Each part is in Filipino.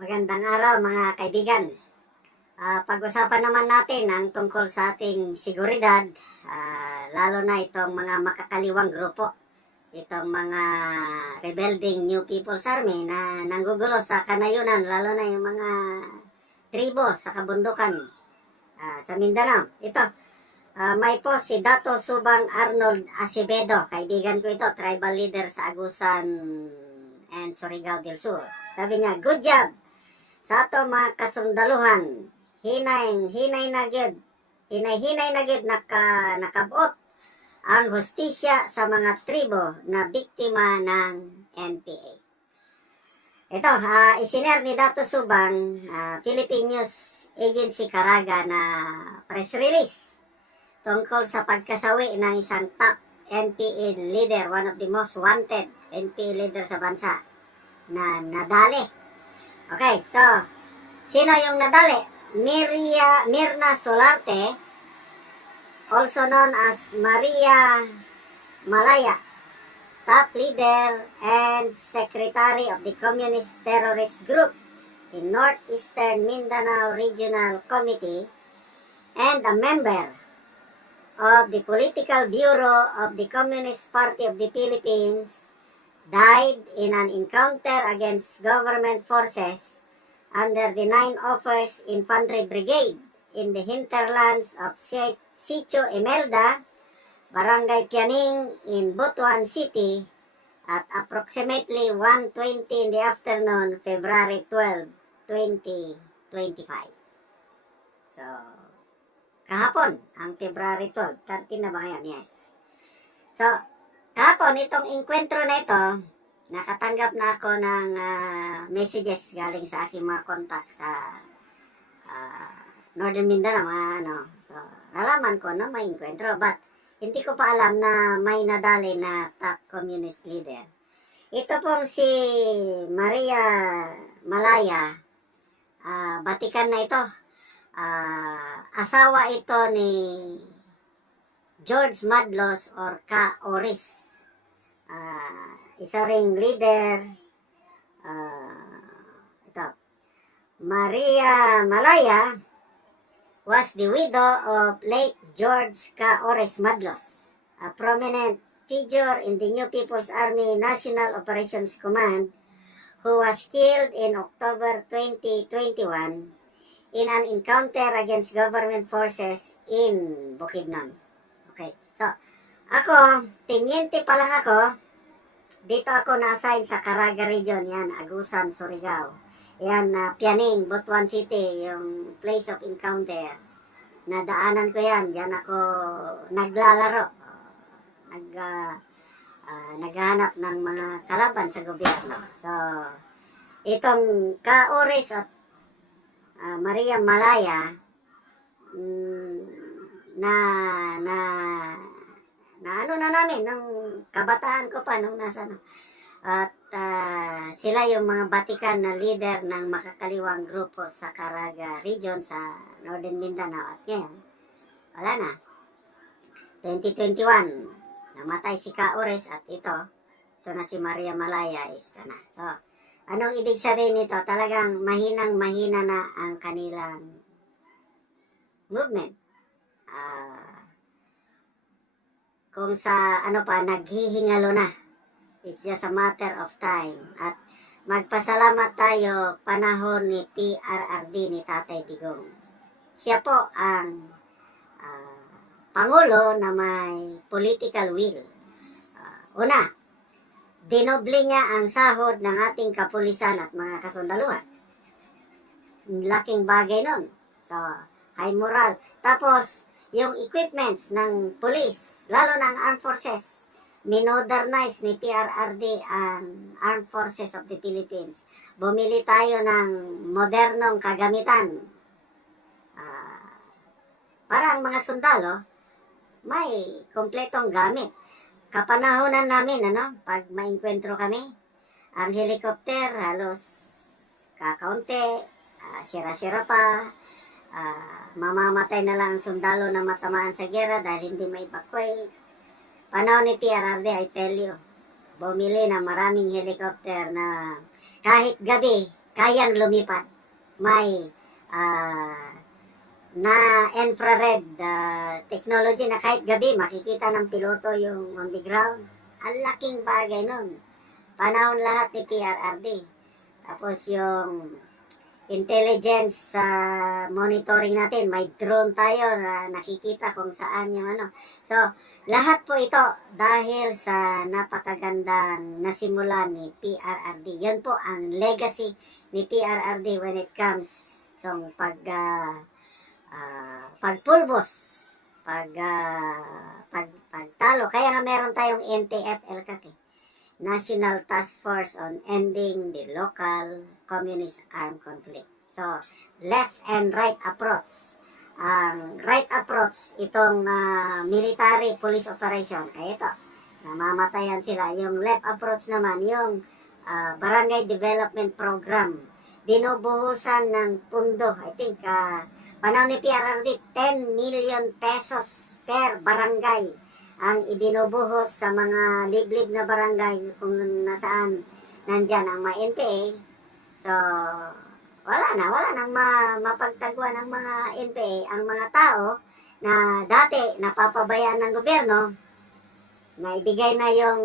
Magandang araw mga kaibigan. Ah, pag-usapan naman natin ang tungkol sa ating seguridad, ah, lalo na itong mga makakaliwang grupo, itong mga rebelding New People's Army na nanggugulo sa kanayunan, lalo na yung mga tribo sa kabundukan ah, sa Mindanao. Ito, ah, may po si Dato Subang Arnold Acevedo, kaibigan ko ito, tribal leader sa Agusan and Surigao del Sur. Sabi niya, good job sa ato mga kasundaluhan. Hinay, hinay na gyud. Hinay, hinay na gyud naka, nakabot ang hustisya sa mga tribo na biktima ng NPA. Ito, uh, isiner ni Dato Subang, ah, Philippine News Agency Caraga na press release tungkol sa pagkasawi ng isang top NPA leader, one of the most wanted NPA leader sa bansa, na nadali. Okay, so, sino yung nadali? Miria, Mirna Solarte, also known as Maria Malaya, top leader and secretary of the Communist Terrorist Group in Northeastern Mindanao Regional Committee and a member of the Political Bureau of the Communist Party of the Philippines died in an encounter against government forces under the 9 Offers Infantry Brigade in the hinterlands of Si- Sitio Emelda, Barangay Pianing in Butuan City at approximately 1.20 in the afternoon, February 12, 2025. So, kahapon, ang February 12, 13 na ba ngayon? Yes. So, kahapon, itong enkwentro na ito, nakatanggap na ako ng ah, messages galing sa aking mga contact sa ah, Northern Mindanao, mga ano. So, nalaman ko na may enkwentro, but hindi ko pa alam na may nadali na top communist leader. Ito pong si Maria Malaya, ah, Batikan na ito. Ah, asawa ito ni George Madlos or Ka Oris. Ah, isa ring leader. ah, ito. Maria Malaya was the widow of late George Ka Ores Madlos, a prominent figure in the New People's Army National Operations Command who was killed in October 2021 in an encounter against government forces in Bukidnon. Okay, so ako, tiniente pa lang ako, dito ako na-assign sa Caraga Region, yan, Agusan, Surigao. Yan, na Pianing, Butuan City, yung place of encounter. Nadaanan ko yan, diyan ako naglalaro. Nag, ah, ah, naghahanap ng mga kalaban sa gobyerno. So, itong Kaoris at ah, Maria Malaya, mm, na, na, na ano na namin, nung kabataan ko pa, nung nasa, ano, at ah, sila yung mga batikan na leader ng makakaliwang grupo sa Caraga region sa Northern Mindanao. At ngayon, wala na. 2021, namatay si Kaores at ito, ito na si Maria Malaya is ano. So, anong ibig sabihin nito? Talagang mahinang mahina na ang kanilang movement. Ah, kung sa ano pa, naghihingalo na. It's just a matter of time. At magpasalamat tayo panahon ni PRRD ni Tatay Digong. Siya po ang ah, Pangulo na may political will. Ah, una, dinoble niya ang sahod ng ating kapulisan at mga kasundaluhan. Laking bagay nun. So, high moral. Tapos, yung equipments ng police, lalo ng armed forces, minodernize ni PRRD ang Armed Forces of the Philippines. Bumili tayo ng modernong kagamitan. Ah, para ang mga sundalo, may kompletong gamit. Kapanahonan namin, ano, pag mainkwentro kami, ang helicopter halos kakaunti, ah, sira-sira pa, ah, mamamatay na lang ang sundalo na matamaan sa gera dahil hindi may evacuate. Panahon ni PRRD, I tell you, bumili ng maraming helicopter na kahit gabi, kayang lumipat. May ah, na infrared ah, technology na kahit gabi makikita ng piloto yung on the ground. Ang laking bagay nun. Panahon lahat ni PRRD. Tapos yung intelligence sa monitoring natin, may drone tayo na nakikita kung saan yung ano. So, lahat po ito dahil sa napakagandang nasimula ni PRRD. Yan po ang legacy ni PRRD when it comes tong pag ah, ah, pagpulbos, pag, ah, pag pagtalo. Kaya nga meron tayong NTFL kaki. National Task Force on Ending the Local Communist Armed Conflict. So, left and right approach. Ang right approach, itong ah, military police operation, kaya ito, namamatayan sila. Yung left approach naman, yung ah, barangay development program, binubuhusan ng pundo, I think, ah, panahon ni PRRD, 10 million pesos per barangay ang ibinubuhos sa mga liblib na barangay kung nasaan nandyan ang mga NPA. So, wala na, wala nang ma, mapagtagwa ng mga NPA ang mga tao na dati napapabayaan ng gobyerno na ibigay na yung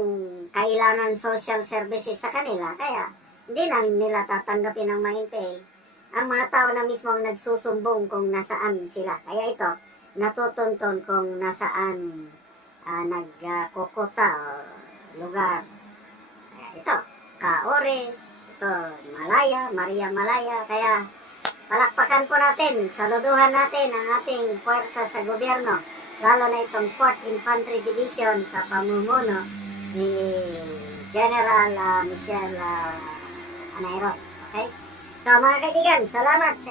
kailangan social services sa kanila. Kaya, hindi na nila tatanggapin ng mga NPA ang mga tao na mismo ang nagsusumbong kung nasaan sila. Kaya ito, natutunton kung nasaan uh, nagkukota o lugar. Kaya ito, Kaores, ito, Malaya, Maria Malaya. Kaya palakpakan po natin, saluduhan natin ang ating puwersa sa gobyerno, lalo na itong 4th Infantry Division sa pamumuno ni General ah, Michelle uh, Anayron. Okay? So mga kaibigan, salamat sa